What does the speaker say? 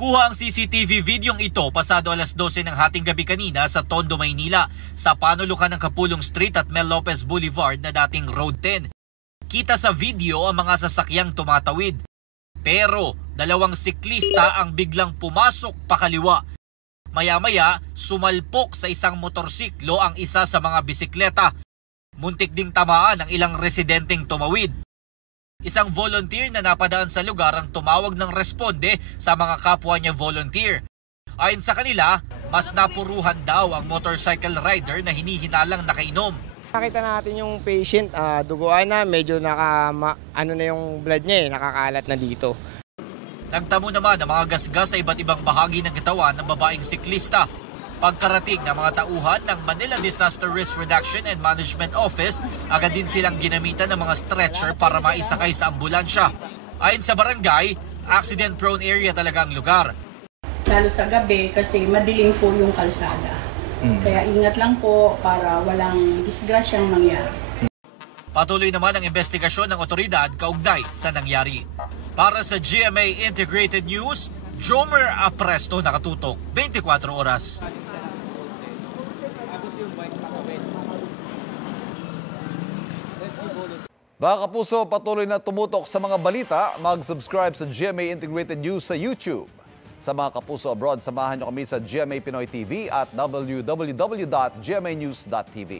Kuha ang CCTV videong ito pasado alas 12 ng hating gabi kanina sa Tondo, Maynila sa panulukan ng Kapulong Street at Mel Lopez Boulevard na dating Road 10. Kita sa video ang mga sasakyang tumatawid. Pero dalawang siklista ang biglang pumasok pakaliwa. Maya-maya sumalpok sa isang motorsiklo ang isa sa mga bisikleta. Muntik ding tamaan ang ilang residenteng tumawid. Isang volunteer na napadaan sa lugar ang tumawag ng responde sa mga kapwa niya volunteer. Ayon sa kanila, mas napuruhan daw ang motorcycle rider na hinihinalang nakainom. Nakita natin yung patient, duguan na, medyo ano na yung blood niya nakakalat na dito. Nagtamo naman ang mga gasgas sa iba't ibang bahagi ng katawan ng babaeng siklista. Pagkarating ng mga tauhan ng Manila Disaster Risk Reduction and Management Office, agad din silang ginamitan ng mga stretcher para maisakay sa ambulansya. Ayon sa barangay, accident-prone area talaga ang lugar. Lalo sa gabi kasi madilim po yung kalsada. Kaya ingat lang po para walang disgrasyang mangyari. Patuloy naman ang investigasyon ng otoridad kaugnay sa nangyari. Para sa GMA Integrated News, Jomer Apresto, nakatutok 24 oras. Mga kapuso, patuloy na tumutok sa mga balita. Mag-subscribe sa GMA Integrated News sa YouTube. Sa mga kapuso abroad, samahan niyo kami sa GMA Pinoy TV at www.gmanews.tv.